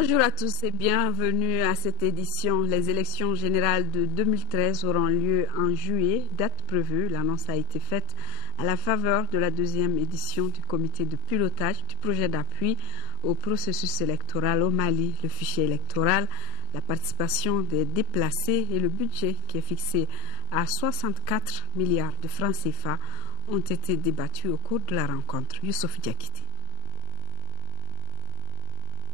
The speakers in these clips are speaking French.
Bonjour à tous et bienvenue à cette édition. Les élections générales de 2013 auront lieu en juillet, date prévue. L'annonce a été faite à la faveur de la deuxième édition du comité de pilotage du projet d'appui au processus électoral au Mali. Le fichier électoral, la participation des déplacés et le budget qui est fixé à 64 milliards de francs CFA ont été débattus au cours de la rencontre. Youssouf Diakité.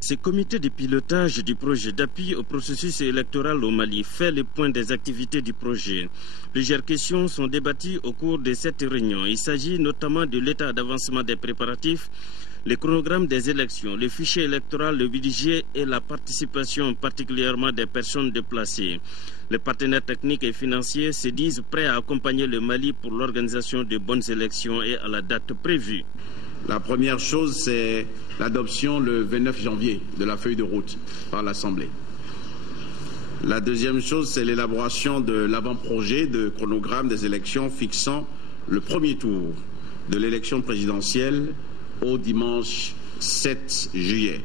Ce comité de pilotage du projet d'appui au processus électoral au Mali fait le point des activités du projet. Plusieurs questions sont débattues au cours de cette réunion. Il s'agit notamment de l'état d'avancement des préparatifs, le chronogramme des élections, le fichier électoral, le budget et la participation particulièrement des personnes déplacées. Les partenaires techniques et financiers se disent prêts à accompagner le Mali pour l'organisation de bonnes élections et à la date prévue. La première chose, c'est l'adoption le 29 janvier de la feuille de route par l'Assemblée. La deuxième chose, c'est l'élaboration de l'avant-projet de chronogramme des élections fixant le premier tour de l'élection présidentielle au dimanche 7 juillet.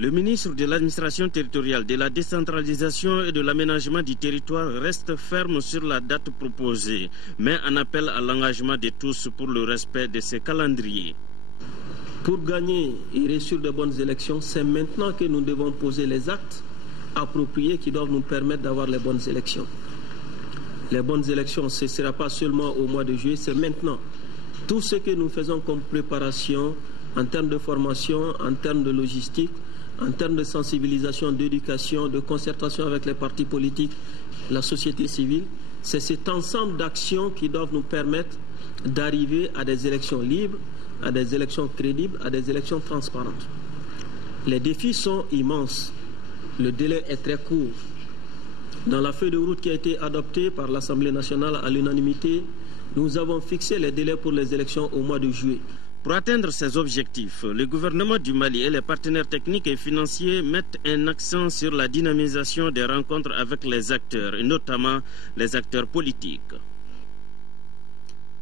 Le ministre de l'administration territoriale, de la décentralisation et de l'aménagement du territoire reste ferme sur la date proposée, mais en appelle à l'engagement de tous pour le respect de ce calendrier. Pour gagner et réussir de bonnes élections, c'est maintenant que nous devons poser les actes appropriés qui doivent nous permettre d'avoir les bonnes élections. Les bonnes élections, ce ne sera pas seulement au mois de juillet, c'est maintenant. Tout ce que nous faisons comme préparation en termes de formation, en termes de logistique, en termes de sensibilisation, d'éducation, de concertation avec les partis politiques, la société civile, c'est cet ensemble d'actions qui doivent nous permettre d'arriver à des élections libres, à des élections crédibles, à des élections transparentes. Les défis sont immenses. Le délai est très court. Dans la feuille de route qui a été adoptée par l'Assemblée nationale à l'unanimité, nous avons fixé les délais pour les élections au mois de juillet. Pour atteindre ces objectifs, le gouvernement du Mali et les partenaires techniques et financiers mettent un accent sur la dynamisation des rencontres avec les acteurs, et notamment les acteurs politiques.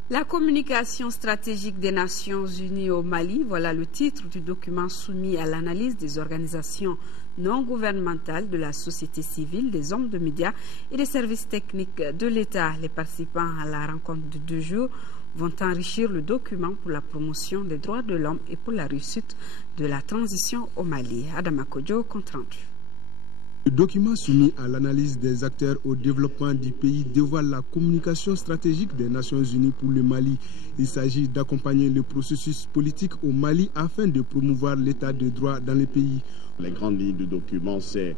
La communication stratégique des Nations Unies au Mali, voilà le titre du document soumis à l'analyse des organisations non gouvernementales, de la société civile, des hommes de médias et des services techniques de l'État. Les participants à la rencontre de 2 jours vont enrichir le document pour la promotion des droits de l'homme et pour la réussite de la transition au Mali. Adama Kodjo, compte rendu. Le document soumis à l'analyse des acteurs au développement du pays dévoile la communication stratégique des Nations Unies pour le Mali. Il s'agit d'accompagner le processus politique au Mali afin de promouvoir l'état de droit dans le pays. Les grandes lignes du document, c'est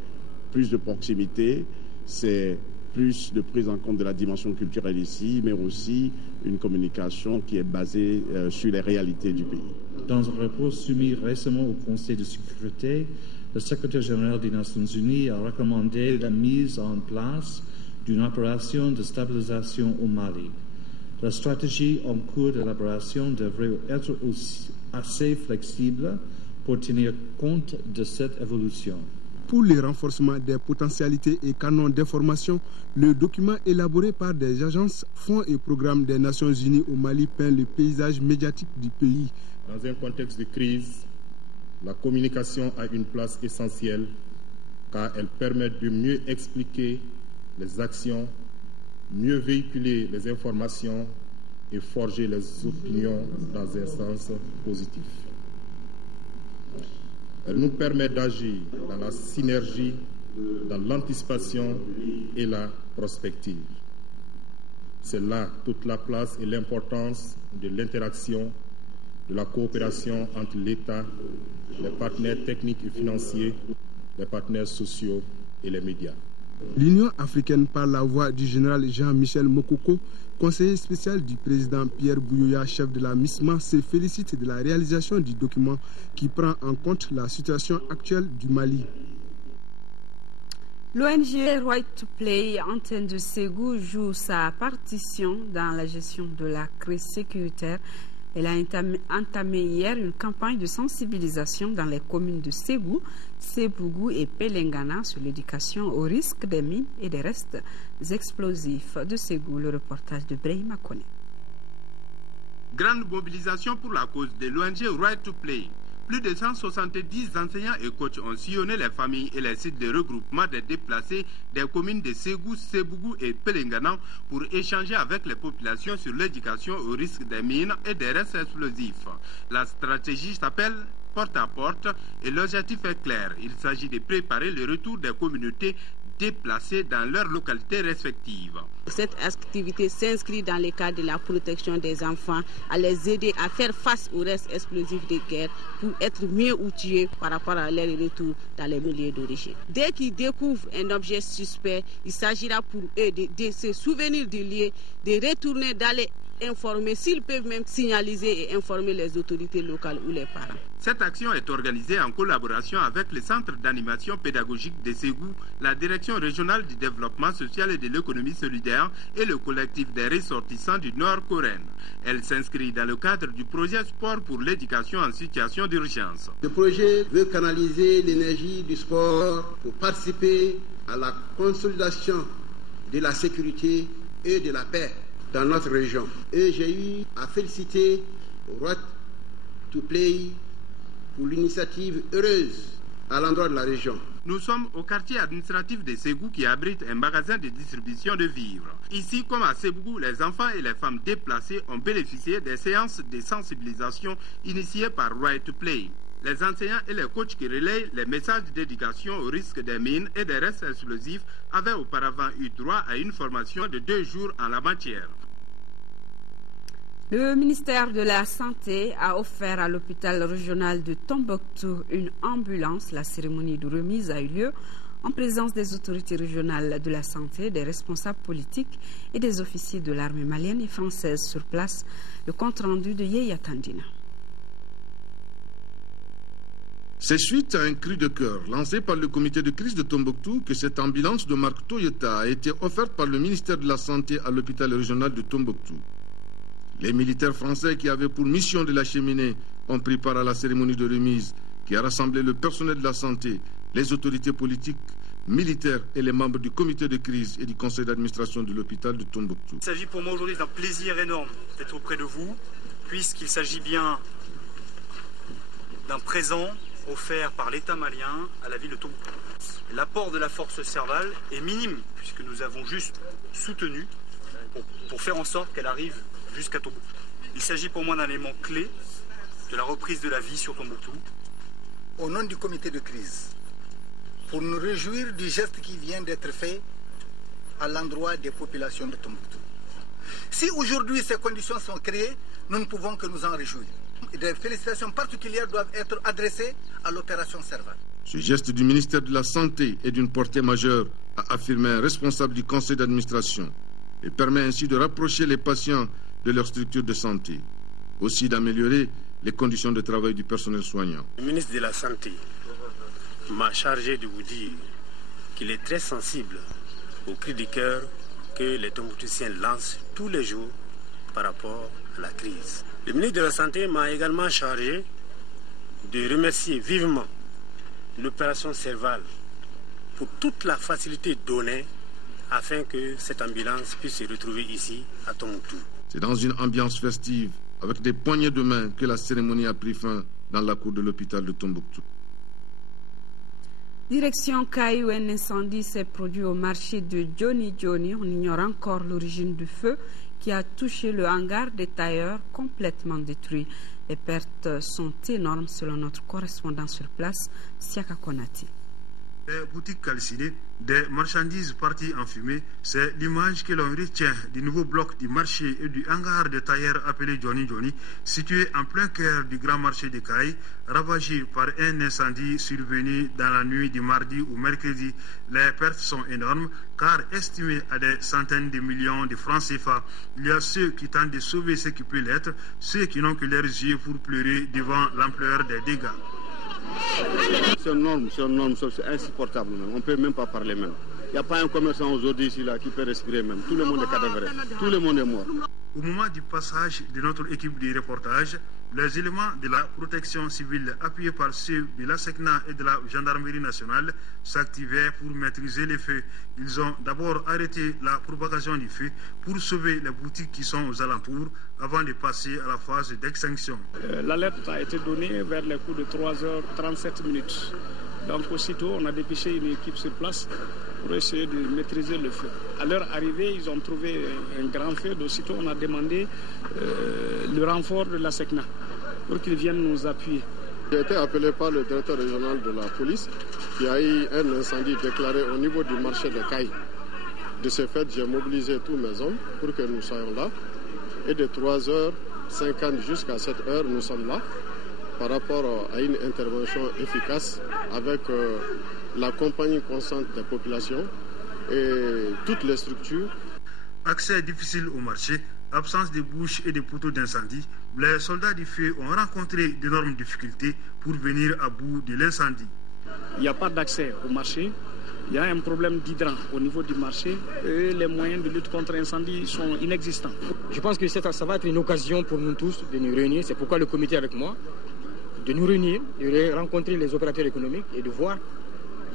plus de proximité, c'est plus de prise en compte de la dimension culturelle ici, mais aussi une communication qui est basée sur les réalités du pays. Dans un rapport soumis récemment au Conseil de sécurité, le secrétaire général des Nations Unies a recommandé la mise en place d'une opération de stabilisation au Mali. La stratégie en cours d'élaboration devrait être aussi assez flexible pour tenir compte de cette évolution. Pour le renforcement des potentialités et canons d'information, le document élaboré par des agences, fonds et programmes des Nations Unies au Mali peint le paysage médiatique du pays. Dans un contexte de crise, la communication a une place essentielle car elle permet de mieux expliquer les actions, mieux véhiculer les informations et forger les opinions dans un sens positif. Elle nous permet d'agir dans la synergie, dans l'anticipation et la prospective. C'est là toute la place et l'importance de l'interaction, de la coopération entre l'État, les partenaires techniques et financiers, les partenaires sociaux et les médias. L'Union africaine, par la voix du général Jean-Michel Mokoko, conseiller spécial du président Pierre Bouyoya, chef de la MISMA, se félicite de la réalisation du document qui prend en compte la situation actuelle du Mali. L'ONG Right to Play, antenne de Ségou, joue sa partition dans la gestion de la crise sécuritaire. Elle a entamé hier une campagne de sensibilisation dans les communes de Ségou, Sébougou et Pelengana sur l'éducation au risque des mines et des restes explosifs de Ségou. Le reportage de Brahima Kone. Grande mobilisation pour la cause de l'ONG Right to Play. Plus de 170 enseignants et coachs ont sillonné les familles et les sites de regroupement des déplacés des communes de Ségou, Sebougou et Pelengana pour échanger avec les populations sur l'éducation au risque des mines et des restes explosifs. La stratégie s'appelle porte à porte et l'objectif est clair. Il s'agit de préparer le retour des communautés déplacés dans leurs localités respectives. Cette activité s'inscrit dans le cadre de la protection des enfants, à les aider à faire face aux restes explosifs de guerre pour être mieux outillés par rapport à leur retour dans les milieux d'origine. Dès qu'ils découvrent un objet suspect, il s'agira pour eux de se souvenir du lieu, de retourner, d'aller informer, s'ils peuvent même signaliser et informer les autorités locales ou les parents. Cette action est organisée en collaboration avec le Centre d'animation pédagogique de Ségou, la Direction régionale du développement social et de l'économie solidaire et le collectif des ressortissants du Nord Coréen. Elle s'inscrit dans le cadre du projet Sport pour l'éducation en situation d'urgence. Le projet veut canaliser l'énergie du sport pour participer à la consolidation de la sécurité et de la paix dans notre région. Et j'ai eu à féliciter Right to Play pour l'initiative heureuse à l'endroit de la région. Nous sommes au quartier administratif de Ségou qui abrite un magasin de distribution de vivres. Ici, comme à Sebougou, les enfants et les femmes déplacés ont bénéficié des séances de sensibilisation initiées par Right to Play. Les enseignants et les coachs qui relayent les messages d'éducation au risque des mines et des restes explosifs avaient auparavant eu droit à une formation de 2 jours en la matière. Le ministère de la Santé a offert à l'hôpital régional de Tombouctou une ambulance. La cérémonie de remise a eu lieu en présence des autorités régionales de la santé, des responsables politiques et des officiers de l'armée malienne et française sur place. Le compte-rendu de Yeya Tandina. C'est suite à un cri de cœur lancé par le comité de crise de Tombouctou que cette ambulance de marque Toyota a été offerte par le ministère de la Santé à l'hôpital régional de Tombouctou. Les militaires français qui avaient pour mission de l'acheminer ont pris part à la cérémonie de remise qui a rassemblé le personnel de la santé, les autorités politiques, militaires et les membres du comité de crise et du conseil d'administration de l'hôpital de Tombouctou. Il s'agit pour moi aujourd'hui d'un plaisir énorme d'être auprès de vous, puisqu'il s'agit bien d'un présent offert par l'État malien à la ville de Tombouctou. L'apport de la force Serval est minime, puisque nous avons juste soutenu pour faire en sorte qu'elle arrive jusqu'à Tombouctou. Il s'agit pour moi d'un élément clé de la reprise de la vie sur Tombouctou. Au nom du comité de crise, pour nous réjouir du geste qui vient d'être fait à l'endroit des populations de Tombouctou. Si aujourd'hui ces conditions sont créées, nous ne pouvons que nous en réjouir. Des félicitations particulières doivent être adressées à l'opération Serval. Ce geste du ministère de la Santé est d'une portée majeure, a affirmé un responsable du conseil d'administration, et permet ainsi de rapprocher les patients de leur structure de santé, aussi d'améliorer les conditions de travail du personnel soignant. Le ministre de la Santé m'a chargé de vous dire qu'il est très sensible au cri du cœur que les Tombouctoutiens lancent tous les jours par rapport à la crise. Le ministre de la Santé m'a également chargé de remercier vivement l'opération Serval pour toute la facilité donnée afin que cette ambulance puisse se retrouver ici à Tombouctou. C'est dans une ambiance festive, avec des poignées de main, que la cérémonie a pris fin dans la cour de l'hôpital de Tombouctou. Direction Caillou, un incendie s'est produit au marché de Johnny Johnny. On ignore encore l'origine du feu qui a touché le hangar des tailleurs, complètement détruit. Les pertes sont énormes selon notre correspondant sur place, Siaka Konati. Des boutiques calcinées, des marchandises parties en fumée, c'est l'image que l'on retient du nouveau bloc du marché et du hangar de tailleurs appelé Johnny Johnny, situé en plein cœur du grand marché de Caille, ravagé par un incendie survenu dans la nuit du mardi au mercredi. Les pertes sont énormes car estimées à des centaines de millions de francs CFA. Il y a ceux qui tentent de sauver ce qui peut l'être, ceux qui n'ont que leurs yeux pour pleurer devant l'ampleur des dégâts. C'est énorme, c'est insupportable même. On ne peut même pas parler même. Il n'y a pas un commerçant aujourd'hui ici là qui peut respirer même. Tout le monde est cadavré, tout le monde est mort. Au moment du passage de notre équipe de reportage, les éléments de la protection civile appuyés par ceux de la SECNA et de la gendarmerie nationale s'activaient pour maîtriser les feux. Ils ont d'abord arrêté la propagation du feu pour sauver les boutiques qui sont aux alentours avant de passer à la phase d'extinction. L'alerte a été donnée vers les coups de 3h37. Donc aussitôt, on a dépêché une équipe sur place pour essayer de maîtriser le feu. À leur arrivée, ils ont trouvé un grand feu. Aussitôt, on a demandé le renfort de la SECNA pour qu'ils viennent nous appuyer. J'ai été appelé par le directeur régional de la police qui a eu un incendie déclaré au niveau du marché de Caille. De ce fait, j'ai mobilisé tous mes hommes pour que nous soyons là. Et de 3h50 jusqu'à 7h, nous sommes là par rapport à une intervention efficace avec la compagnie constante des populations et toutes les structures. Accès difficile au marché, absence de bouches et de poteaux d'incendie, les soldats du feu ont rencontré d'énormes difficultés pour venir à bout de l'incendie. Il n'y a pas d'accès au marché, il y a un problème d'hydrant au niveau du marché et les moyens de lutte contre l'incendie sont inexistants. Je pense que ça va être une occasion pour nous tous de nous réunir, c'est pourquoi le comité est avec moi, de nous réunir, de rencontrer les opérateurs économiques et de voir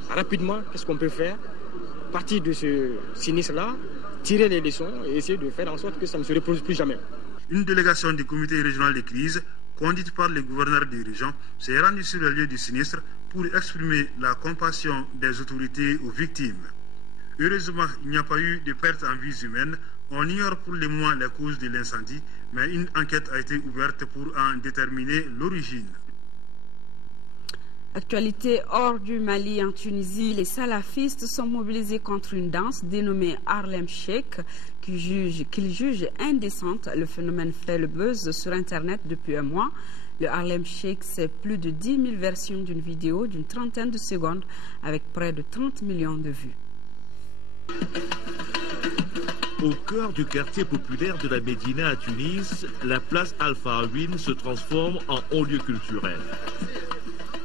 rapidement qu'est-ce qu'on peut faire, partir de ce sinistre-là, tirer les leçons et essayer de faire en sorte que ça ne se reproduise plus jamais. Une délégation du comité régional de crise, conduite par le gouverneur des régions, s'est rendue sur le lieu du sinistre pour exprimer la compassion des autorités aux victimes. Heureusement, il n'y a pas eu de pertes en vies humaines. On ignore pour le moment les causes de l'incendie, mais une enquête a été ouverte pour en déterminer l'origine. Actualité hors du Mali, en Tunisie, les salafistes sont mobilisés contre une danse dénommée Harlem Shake qu'ils jugent indécente. Le phénomène fait le buzz sur Internet depuis un mois. Le Harlem Shake, c'est plus de 10 000 versions d'une vidéo d'une trentaine de secondes avec près de 30 millions de vues. Au cœur du quartier populaire de la Médina à Tunis, la place Alpha Awin se transforme en haut lieu culturel.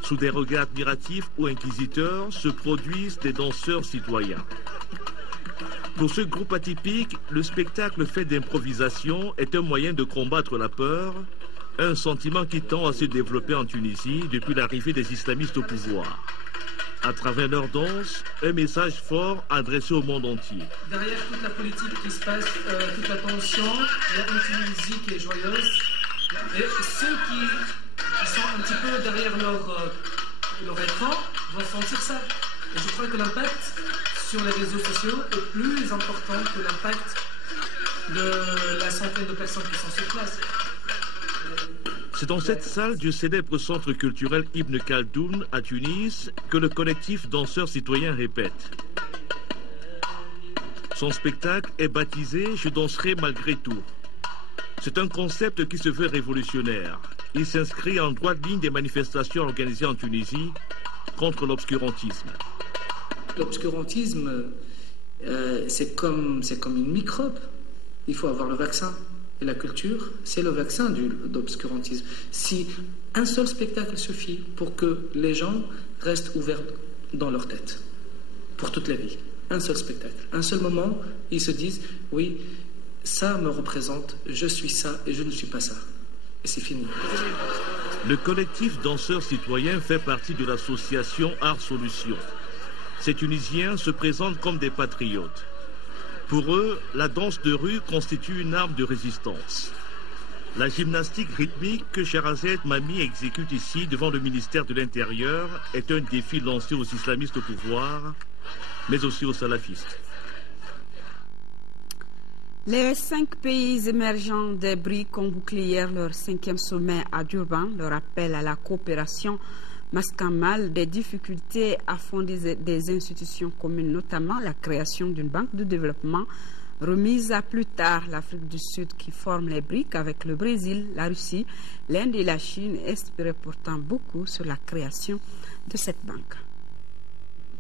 Sous des regards admiratifs ou inquisiteurs se produisent des danseurs citoyens. Pour ce groupe atypique, le spectacle fait d'improvisation est un moyen de combattre la peur, un sentiment qui tend à se développer en Tunisie depuis l'arrivée des islamistes au pouvoir. À travers leur danse, un message fort adressé au monde entier. Derrière toute la politique qui se passe, toute la tension, il y a une Tunisie qui est joyeuse. Et ceux qui sont un petit peu derrière leur écran vont sentir ça. Et je crois que l'impact sur les réseaux sociaux est plus important que l'impact de la centaine de personnes qui sont sur place. C'est dans cette salle du célèbre centre culturel Ibn Khaldoun à Tunis que le collectif Danseurs Citoyens répète. Son spectacle est baptisé « Je danserai malgré tout ». C'est un concept qui se veut révolutionnaire. Il s'inscrit en droite ligne des manifestations organisées en Tunisie contre l'obscurantisme. L'obscurantisme, c'est comme une microbe. Il faut avoir le vaccin. Et la culture, c'est le vaccin d'obscurantisme. Si un seul spectacle suffit pour que les gens restent ouverts dans leur tête, pour toute la vie, un seul spectacle, un seul moment, ils se disent, oui, ça me représente, je suis ça et je ne suis pas ça. Et c'est fini. Le collectif Danseurs Citoyens fait partie de l'association Art Solutions. Ces Tunisiens se présentent comme des patriotes. Pour eux, la danse de rue constitue une arme de résistance. La gymnastique rythmique que Sherazade Mami exécute ici devant le ministère de l'Intérieur est un défi lancé aux islamistes au pouvoir, mais aussi aux salafistes. Les 5 pays émergents des BRICS ont bouclé hier leur 5e sommet à Durban. Leur appel à la coopération masquant mal des difficultés à fonder des institutions communes, notamment la création d'une banque de développement remise à plus tard. L'Afrique du Sud, qui forme les BRICS avec le Brésil, la Russie, l'Inde et la Chine, espérait pourtant beaucoup sur la création de cette banque.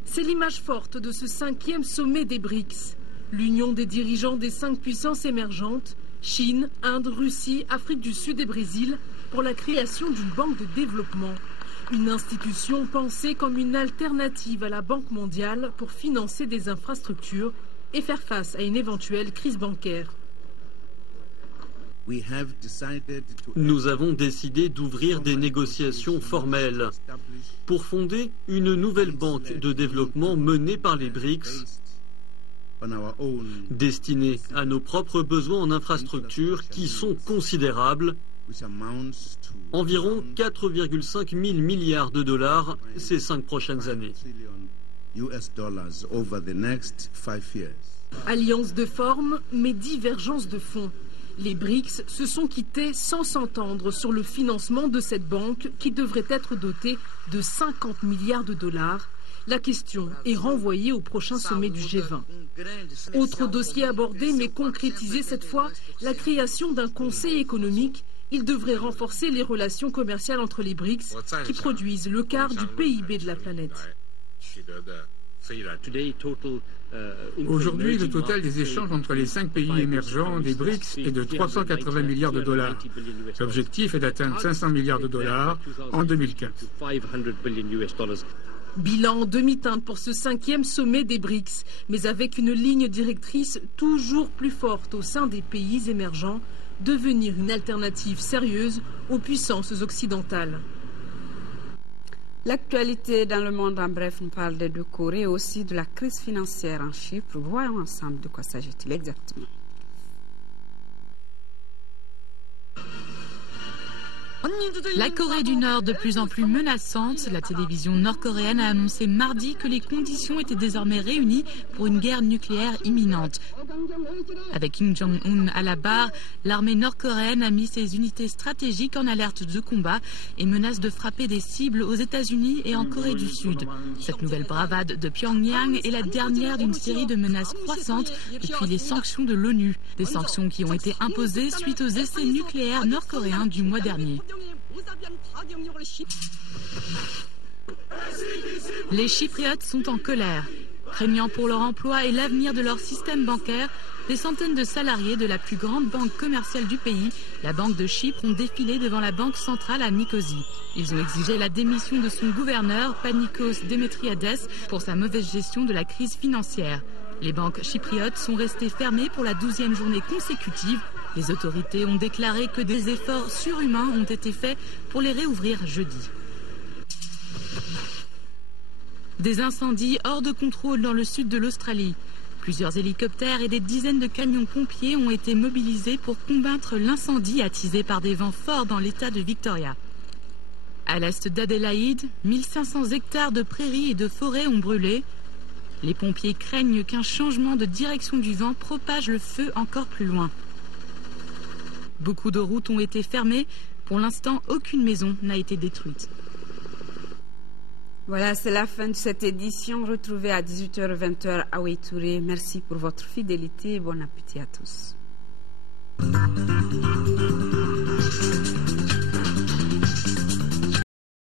C'est l'image forte de ce 5e sommet des BRICS. L'union des dirigeants des 5 puissances émergentes, Chine, Inde, Russie, Afrique du Sud et Brésil, pour la création d'une banque de développement. Une institution pensée comme une alternative à la Banque mondiale pour financer des infrastructures et faire face à une éventuelle crise bancaire. Nous avons décidé d'ouvrir des négociations formelles pour fonder une nouvelle banque de développement menée par les BRICS, destinée à nos propres besoins en infrastructures qui sont considérables, environ 4,5 000 milliards de dollars ces 5 prochaines années. Alliance de forme, mais divergence de fond. Les BRICS se sont quittés sans s'entendre sur le financement de cette banque qui devrait être dotée de 50 milliards de dollars. La question est renvoyée au prochain sommet du G20. Autre dossier abordé mais concrétisé cette fois, la création d'un conseil économique. Il devrait renforcer les relations commerciales entre les BRICS qui produisent le quart du PIB de la planète. Aujourd'hui, le total des échanges entre les 5 pays émergents des BRICS est de 380 milliards de dollars. L'objectif est d'atteindre 500 milliards de dollars en 2015. Bilan en demi-teinte pour ce 5e sommet des BRICS, mais avec une ligne directrice toujours plus forte au sein des pays émergents, devenir une alternative sérieuse aux puissances occidentales. L'actualité dans le monde en bref, on parle des deux Corées et aussi de la crise financière en Chypre. Voyons ensemble de quoi s'agit-il exactement. La Corée du Nord de plus en plus menaçante, la télévision nord-coréenne a annoncé mardi que les conditions étaient désormais réunies pour une guerre nucléaire imminente. Avec Kim Jong-un à la barre, l'armée nord-coréenne a mis ses unités stratégiques en alerte de combat et menace de frapper des cibles aux États-Unis et en Corée du Sud. Cette nouvelle bravade de Pyongyang est la dernière d'une série de menaces croissantes depuis les sanctions de l'ONU. Des sanctions qui ont été imposées suite aux essais nucléaires nord-coréens du mois dernier. Les Chypriotes sont en colère. Craignant pour leur emploi et l'avenir de leur système bancaire, des centaines de salariés de la plus grande banque commerciale du pays, la Banque de Chypre, ont défilé devant la banque centrale à Nicosie. Ils ont exigé la démission de son gouverneur, Panikos Demetriades, pour sa mauvaise gestion de la crise financière. Les banques chypriotes sont restées fermées pour la 12e journée consécutive. Les autorités ont déclaré que des efforts surhumains ont été faits pour les réouvrir jeudi. Des incendies hors de contrôle dans le sud de l'Australie. Plusieurs hélicoptères et des dizaines de camions pompiers ont été mobilisés pour combattre l'incendie attisé par des vents forts dans l'état de Victoria. À l'est d'Adélaïde, 1500 hectares de prairies et de forêts ont brûlé. Les pompiers craignent qu'un changement de direction du vent propage le feu encore plus loin. Beaucoup de routes ont été fermées. Pour l'instant, aucune maison n'a été détruite. Voilà, c'est la fin de cette édition. Retrouvée à 18h-20h à Wétouré. Merci pour votre fidélité et bon appétit à tous.